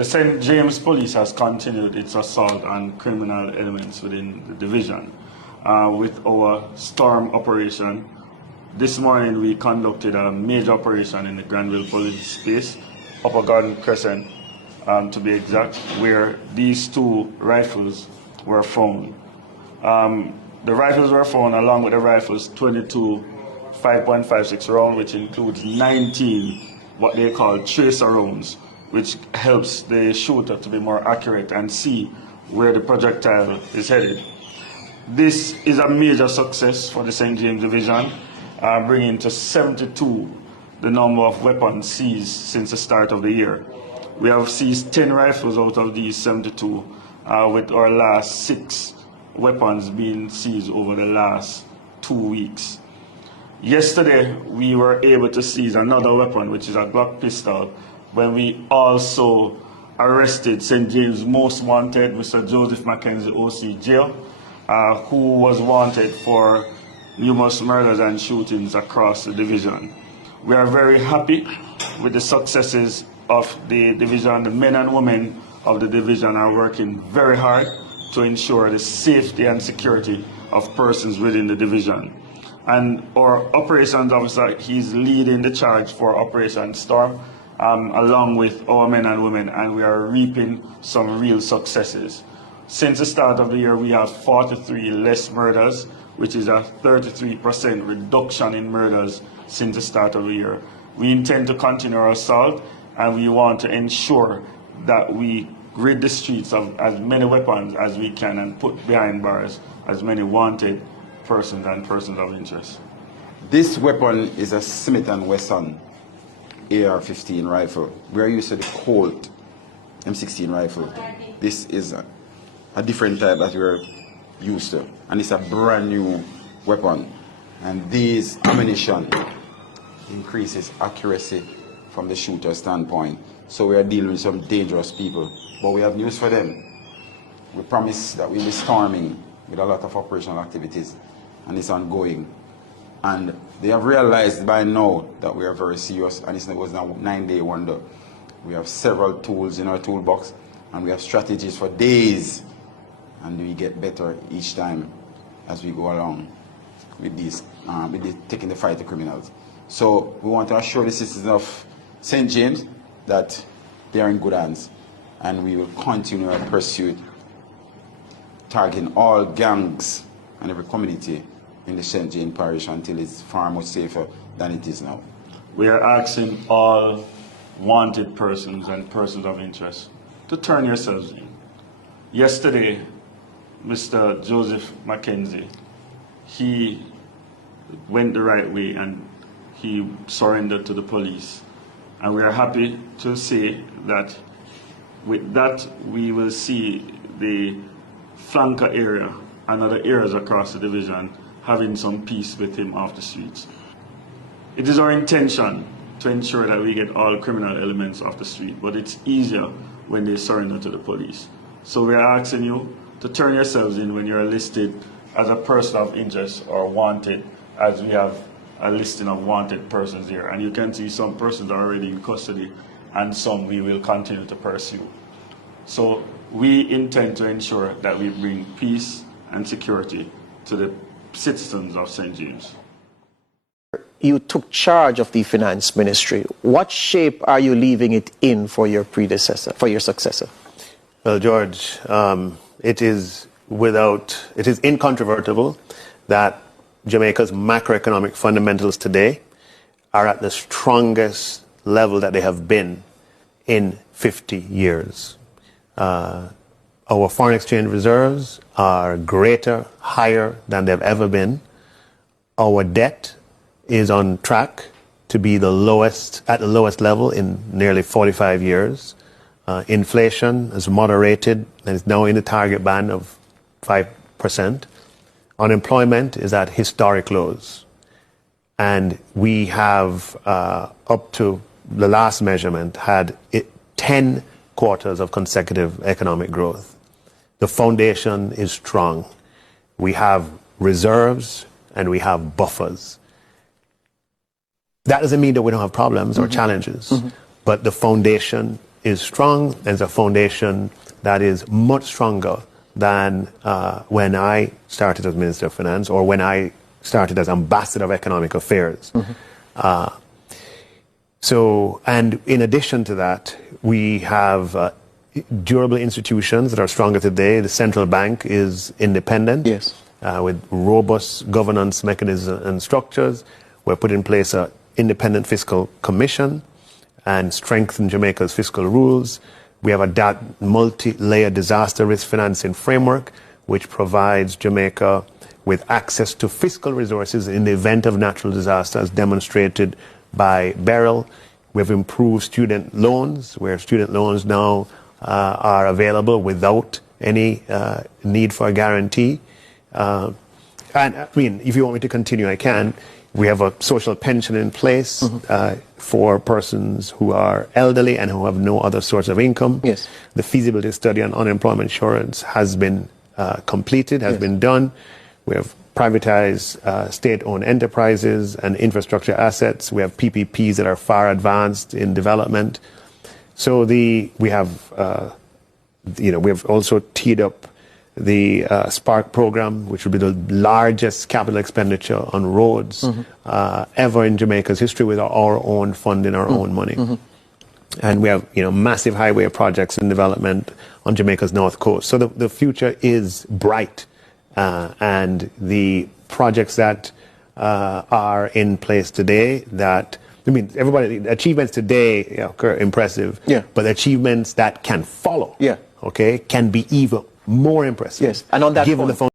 The St. James Police has continued its assault on criminal elements within the division with our storm operation. This morning we conducted a major operation in the Granville Police Space, Upper Garden Crescent to be exact, where these two rifles were found. The rifles were found along with the rifles 22 5.56 round, which includes 19 what they call tracer rounds, which helps the shooter to be more accurate and see where the projectile is headed. This is a major success for the St. James Division, bringing to 72 the number of weapons seized since the start of the year. We have seized 10 rifles out of these 72, with our last 6 weapons being seized over the last 2 weeks. Yesterday, we were able to seize another weapon, which is a Glock pistol, when we also arrested St. James' most wanted, Mr. Joseph Mackenzie, OC Jail, who was wanted for numerous murders and shootings across the division. We are very happy with the successes of the division. The men and women of the division are working very hard to ensure the safety and security of persons within the division. And our operations officer, he's leading the charge for Operation Storm, along with our men and women, and we are reaping some real successes. Since the start of the year, we have 43 less murders, which is a 33% reduction in murders since the start of the year. We intend to continue our assault, and we want to ensure that we rid the streets of as many weapons as we can and put behind bars as many wanted persons and persons of interest. This weapon is a Smith & Wesson AR-15 rifle. We are used to the Colt M16 rifle. This is a different type that we're used to, and it's a brand new weapon. And these ammunition increases accuracy from the shooter standpoint. So we are dealing with some dangerous people, but we have news for them. We promise that we'll be storming with a lot of operational activities, and it's ongoing. And they have realized by now that we are very serious, and it was now 9-day wonder. We have several tools in our toolbox, and we have strategies for days, and we get better each time as we go along with these, taking the fight to criminals. So we want to assure the citizens of St. James that they are in good hands, and we will continue our pursuit, targeting all gangs and every community in the St. James Parish until it's far much safer than it is now. We are asking all wanted persons and persons of interest to turn yourselves in. Yesterday, Mr. Joseph Mackenzie, he went the right way and he surrendered to the police. And we are happy to say that with that we will see the flanker area and other areas across the division having some peace with him off the streets. It is our intention to ensure that we get all criminal elements off the street, but it's easier when they surrender to the police. So we are asking you to turn yourselves in when you're listed as a person of interest or wanted, as we have a listing of wanted persons here. And you can see some persons are already in custody and some we will continue to pursue. So we intend to ensure that we bring peace and security to the citizens of St. James. You took charge of the finance ministry. What shape are you leaving it in for your predecessor, for your successor? Well, George, it is incontrovertible that Jamaica's macroeconomic fundamentals today are at the strongest level that they have been in 50 years. Our foreign exchange reserves are greater, higher than they've ever been. Our debt is on track to be at the lowest level in nearly 45 years. Inflation is moderated and is now in the target band of 5%. Unemployment is at historic lows. And we have, up to the last measurement, had 10 quarters of consecutive economic growth. The foundation is strong. We have reserves and we have buffers. That doesn't mean that we don't have problems or challenges, but the foundation is strong, and it's a foundation that is much stronger than when I started as Minister of Finance or when I started as Ambassador of Economic Affairs. So, and in addition to that, we have durable institutions that are stronger today. The central bank is independent, Yes. with robust governance mechanisms and structures. We've put in place an independent fiscal commission and strengthened Jamaica's fiscal rules. We have a multi-layer disaster risk financing framework, which provides Jamaica with access to fiscal resources in the event of natural disaster, as demonstrated by Beryl. We've improved student loans, where student loans now are available without any need for a guarantee. And I mean, if you want me to continue, I can. We have a social pension in place for persons who are elderly and who have no other source of income. Yes. The feasibility study on unemployment insurance has been completed, has been done. We have privatized state-owned enterprises and infrastructure assets. We have PPPs that are far advanced in development. So we have also teed up the Spark program, which will be the largest capital expenditure on roads ever in Jamaica's history, with our own funding, our own money. And we have massive highway projects in development on Jamaica's north coast. So the future is bright. And the projects that are in place today, the achievements today are impressive, but the achievements that can follow, can be even more impressive. Yes, and on that given point, the